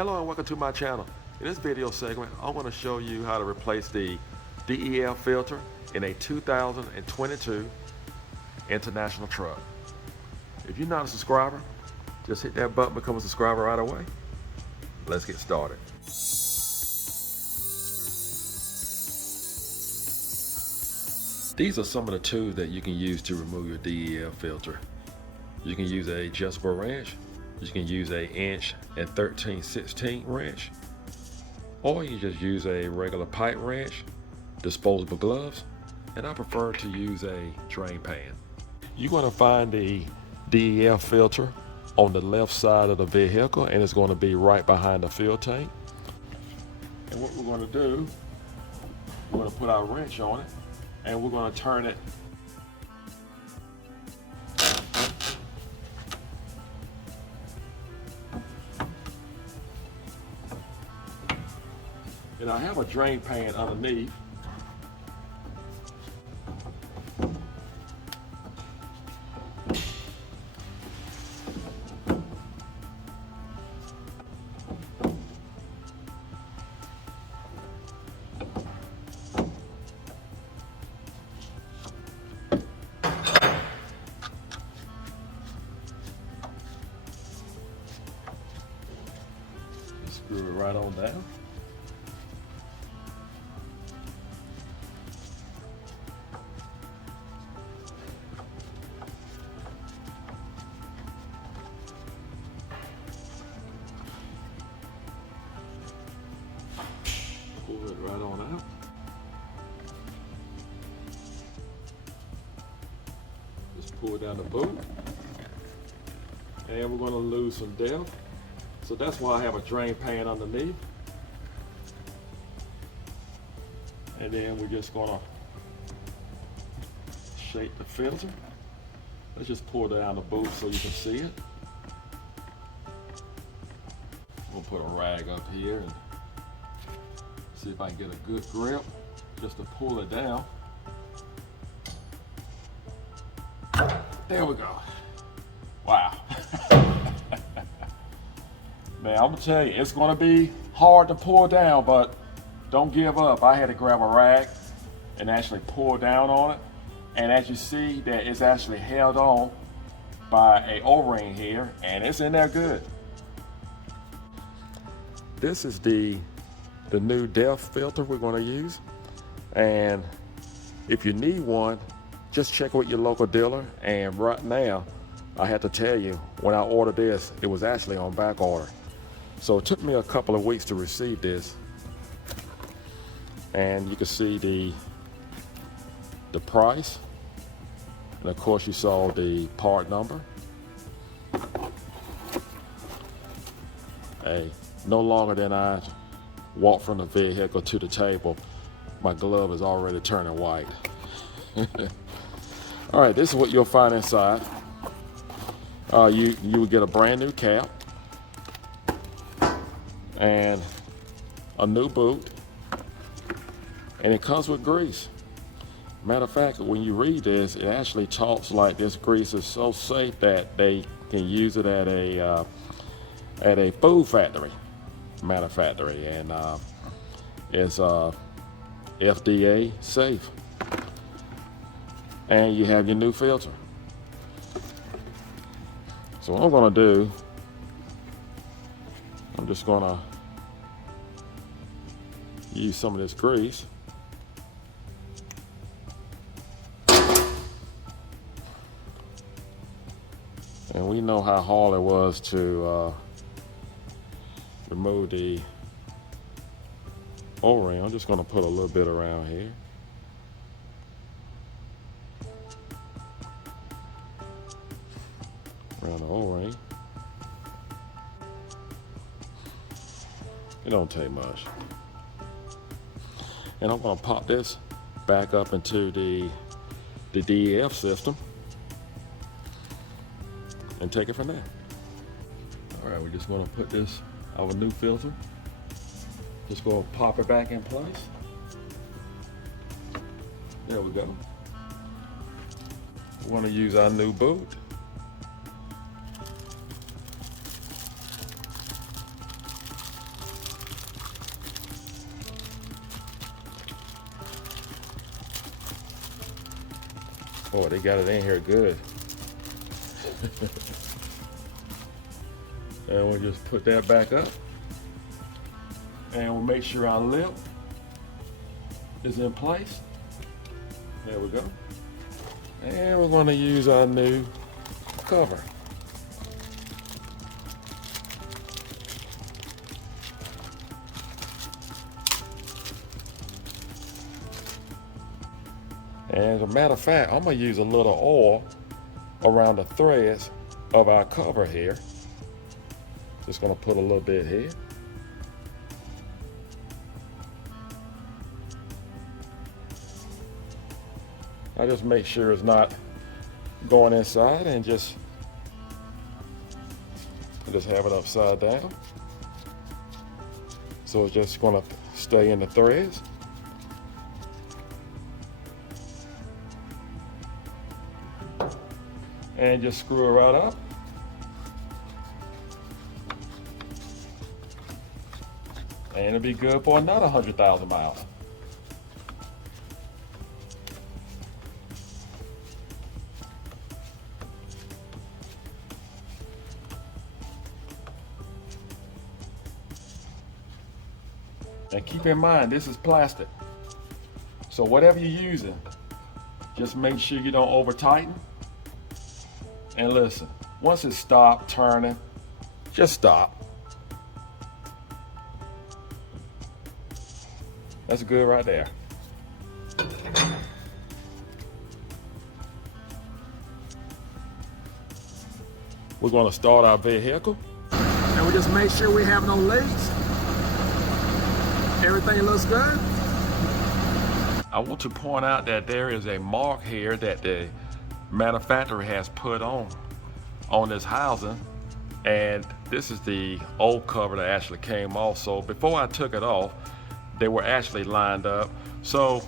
Hello and welcome to my channel. In this video segment, I'm going to show you how to replace the DEF filter in a 2022 International truck. If you're not a subscriber, just hit that button, become a subscriber right away. Let's get started. These are some of the tools that you can use to remove your DEF filter. You can use a adjustable wrench, you can use a 1 13/16 wrench, or you just use a regular pipe wrench, disposable gloves, and I prefer to use a drain pan. You're going to find the DEF filter on the left side of the vehicle, and it's going to be right behind the fuel tank. And what we're going to do, we're going to put our wrench on it, and we're going to turn it and I have a drain pan underneath. Screw it right on down. Pull it right on out. Just pull down the boot. And we're going to lose some depth. So that's why I have a drain pan underneath. And then we're just going to shake the filter. Let's just pull down the boot so you can see it. We'll put a rag up here and see if I can get a good grip just to pull it down. There we go. Wow. Man, I'm gonna tell you, it's gonna be hard to pull down, but don't give up. I had to grab a rag and actually pull down on it. And as you see, that it's actually held on by a O-ring here, and it's in there good. This is the new DEF filter we're gonna use. And if you need one, just check with your local dealer. And right now, I have to tell you, when I ordered this, it was actually on back order. So it took me a couple of weeks to receive this. And you can see the price. And of course you saw the part number. Hey, no longer than I walk from the vehicle to the table, my glove is already turning white. All right, this is what you'll find inside. You will get a brand new cap and a new boot, and it comes with grease. Matter of fact, when you read this, it actually talks like this grease is so safe that they can use it at a food factory, and it's FDA safe. And you have your new filter. So what I'm gonna do, I'm just gonna use some of this grease. And we know how hard it was to remove the O-ring. I'm just gonna put a little bit around here. Around the O-ring. It don't take much. And I'm gonna pop this back up into the DEF system and take it from there. All right, we're just gonna put this, our new filter, just gonna pop it back in place. There we go. We wanna use our new boot. Boy, they got it in here good. And we'll just put that back up. And we'll make sure our lip is in place. There we go. And we're going to use our new cover. And as a matter of fact, I'm going to use a little oil around the threads of our cover here. Just going to put a little bit here. I just make sure it's not going inside, and just have it upside down. So it's just going to stay in the threads. And just screw it right up. And it'll be good for another 100,000 miles. And keep in mind, this is plastic. So whatever you're using, just make sure you don't over tighten. And listen, once it stops turning, just stop. That's good right there. We're going to start our vehicle. And we just make sure we have no leaks. Everything looks good. I want to point out that there is a mark here that the manufacturer has put on this housing, and this is the old cover that actually came off. So before I took it off, they were actually lined up. So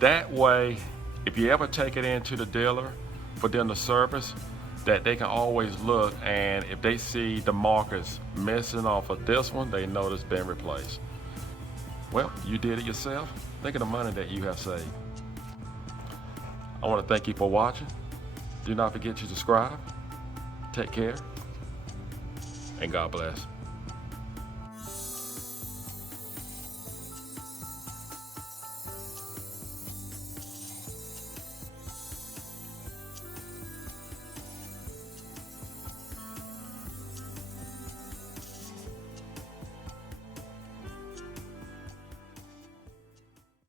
that way, if you ever take it into the dealer for them to service, that they can always look, and if they see the markers missing off of this one, they know it's been replaced. Well, you did it yourself. Think of the money that you have saved. I want to thank you for watching. Do not forget to subscribe. Take care, and God bless.